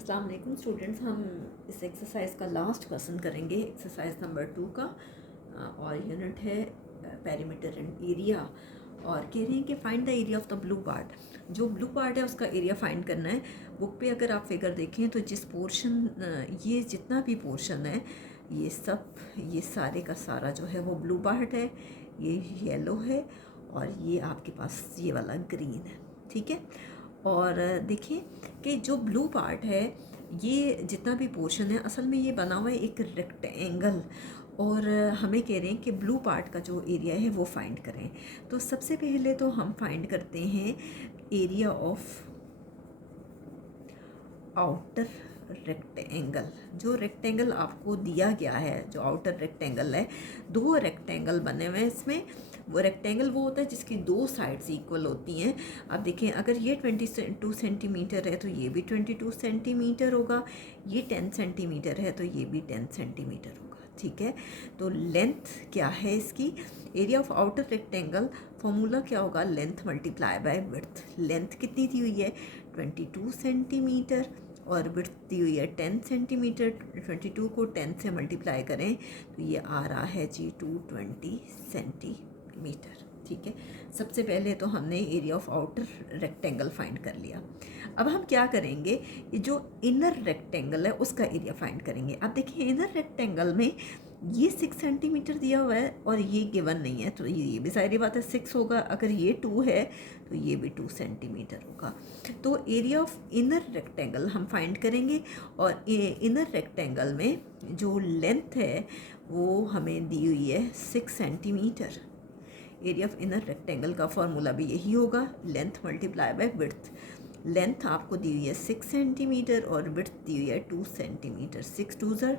अस्सलाम वालेकुम स्टूडेंट्स। हम इस एक्सरसाइज का लास्ट क्वेश्चन करेंगे, एक्सरसाइज नंबर 2 का। और यूनिट है पेरीमीटर एंड एरिया। और कह रहे हैं कि find the area of the blue part. जो ब्लू पार्ट है उसका एरिया फाइंड करना है। बुक पे अगर आप फिगर देखें तो जिस पोर्शन, ये जितना भी पोर्शन है ये सारे का सारा जो है वो ब्लू पार्ट है, ये येलो है और ये आपके पास ये वाला ग्रीन है। ठीक है। और देखिए कि जो ब्लू पार्ट है ये जितना भी पोर्शन है असल में ये बना हुआ है एक रेक्टेंगल। और हमें कह रहे हैं कि ब्लू पार्ट का जो एरिया है वो फाइंड करें। तो सबसे पहले तो हम फाइंड करते हैं एरिया ऑफ आउटर रेक्टेंगल। जो रेक्टेंगल आपको दिया गया है, जो आउटर रेक्टेंगल है, दो रेक्टेंगल बने हुए हैं इसमें। वो रेक्टेंगल वो होता है जिसकी दो साइड्स इक्वल होती हैं। अब देखें, अगर ये 22 सेंटीमीटर है तो ये भी 22 सेंटीमीटर होगा, ये 10 सेंटीमीटर है तो ये भी 10 सेंटीमीटर होगा। ठीक है। तो लेंथ क्या है इसकी, area of outer rectangle, formula क्या होगा, length multiply by width. Length कितनी दी हुई है 22 सेंटीमीटर और विड्थ दी हुई है 10 सेंटीमीटर। 22 को 10 से मल्टीप्लाई करें तो ये आ रहा है जी 220 सेंटीमीटर। ठीक है। सबसे पहले तो हमने area of outer rectangle find कर लिया। अब हम क्या करेंगे, ये जो इनर रेक्टेंगल है उसका एरिया फाइंड करेंगे। अब देखिए इनर रेक्टेंगल में ये 6 सेंटीमीटर दिया हुआ है और ये गिवन नहीं है, तो ये भी सारी बात है 6 होगा। अगर ये 2 है तो ये भी 2 सेंटीमीटर होगा। तो एरिया ऑफ इनर रेक्टेंगल हम फाइंड करेंगे। और इनर रेक्टेंगल में जो लेंथ है वो हमें दी हुई है 6 centimetre. Area of inner rectangle का फॉर्मूला भी यही होगा, length multiply by width. Length आपको दी हुई है 6 सेंटीमीटर और विड्थ दी हुई है 2 सेंटीमीटर। 6 2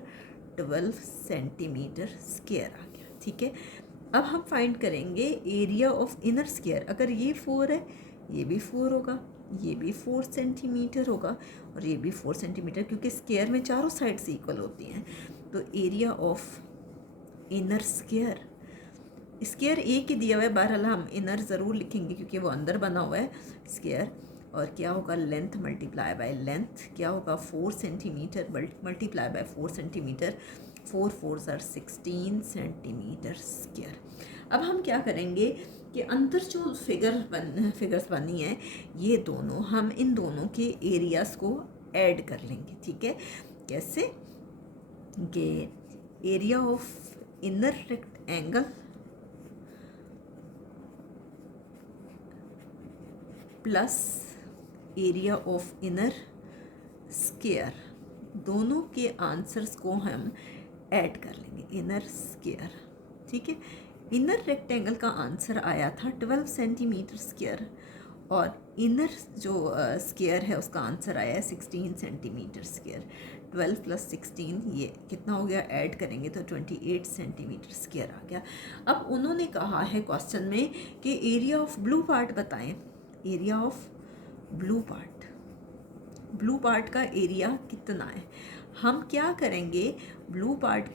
12 सेंटीमीटर स्क्वायर आ गया। ठीक है। अब हम फाइंड करेंगे एरिया ऑफ इनर स्क्वायर। अगर ये 4 है ये भी 4 होगा, ये भी 4 सेंटीमीटर होगा और ये भी 4 सेंटीमीटर, क्योंकि स्क्वायर में चारों साइड्स इक्वल होती हैं। तो area of inner square, square एक ही दिया हुआ है, बहरहाल हम इनर ज़रूर लिखेंगे क्योंकि वो अंदर बना हुआ है स्क्वायर। और क्या होगा, लेंथ मल्टीप्लाई बाय लेंथ क्या होगा 4 centimetre multiply by 4 centimetre. 4 4 16 centimetre square. अब हम क्या करेंगे कि अंदर जो फिगर्स बनी है ये दोनों, हम इन दोनों के एरियाज़ को ऐड कर लेंगे। ठीक है। कैसे कि area of inner rectangle plus area of inner square, दोनों के आंसर्स को हम ऐड कर लेंगे। इनर स्क्वायर, ठीक है। इनर रेक्टेंगल का आंसर आया था 12 सेंटीमीटर स्क्वायर और इनर जो स्क्वायर है उसका आंसर आया है 16 सेंटीमीटर स्क्वायर। 12 प्लस 16 ये कितना हो गया, ऐड करेंगे तो 28 सेंटीमीटर स्क्वायर आ गया। अब उन्होंने कहा है क्वेश्चन में कि एरिया ऑफ ब्लू पार्ट बताएं। एरिया ऑफ ब्लू पार्ट का एरिया कितना है। हम क्या करेंगे, ब्लू पार्ट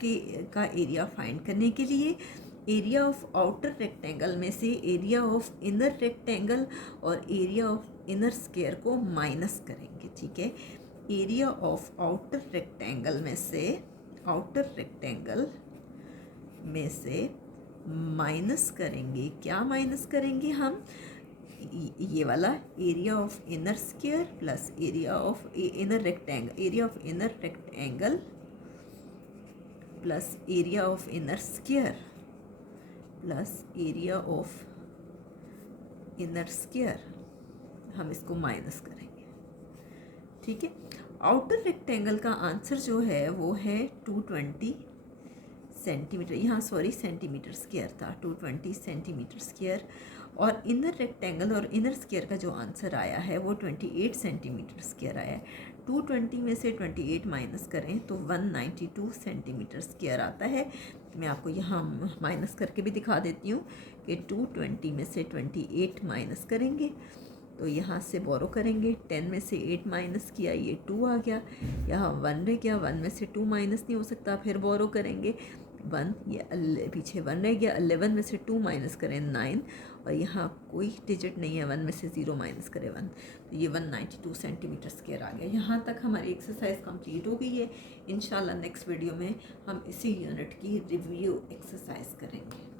का एरिया फाइंड करने के लिए एरिया ऑफ आउटर रेक्टेंगल में से एरिया ऑफ इनर रेक्टेंगल और एरिया ऑफ इनर स्क्वायर को माइनस करेंगे। ठीक है। एरिया ऑफ आउटर रेक्टेंगल में से माइनस करेंगे, क्या माइनस करेंगे हम, ये वाला area of inner square plus area of inner rectangle plus area of inner square plus area of inner square, हम इसको माइनस करेंगे। ठीक है। आउटर रेक्टेंगल का आंसर जो है वो है 220 सेंटीमीटर, यहाँ सॉरी सेंटीमीटर स्क्वायर था, 220 सेंटीमीटर स्क्वायर। और इनर रेक्टेंगल और इनर स्क्वायर का जो आंसर आया है वो 28 सेंटीमीटर स्क्वायर आया है। 220 में से 28 माइनस करें तो 192 सेंटीमीटर स्क्वायर आता है। मैं आपको यहाँ माइनस करके भी दिखा देती हूँ कि 220 में से 28 माइनस करेंगे तो यहाँ से बोरो करेंगे, 10 में से 8 माइनस किया ये 2 आ गया, यहाँ 1 रह गया, 1 में से 2 माइनस नहीं हो सकता, फिर बोरो करेंगे 1, ये पीछे 1 रह गया, 11 में से 2 माइनस करें 9 और यहाँ कोई डिजिट नहीं है, 1 में से 0 माइनस करे 1, तो ये 192 सेंटीमीटर स्क्वायर आ गया। यहाँ तक हमारी एक्सरसाइज कंप्लीट हो गई है। इंशाल्लाह नेक्स्ट वीडियो में हम इसी यूनिट की रिव्यू एक्सरसाइज करेंगे।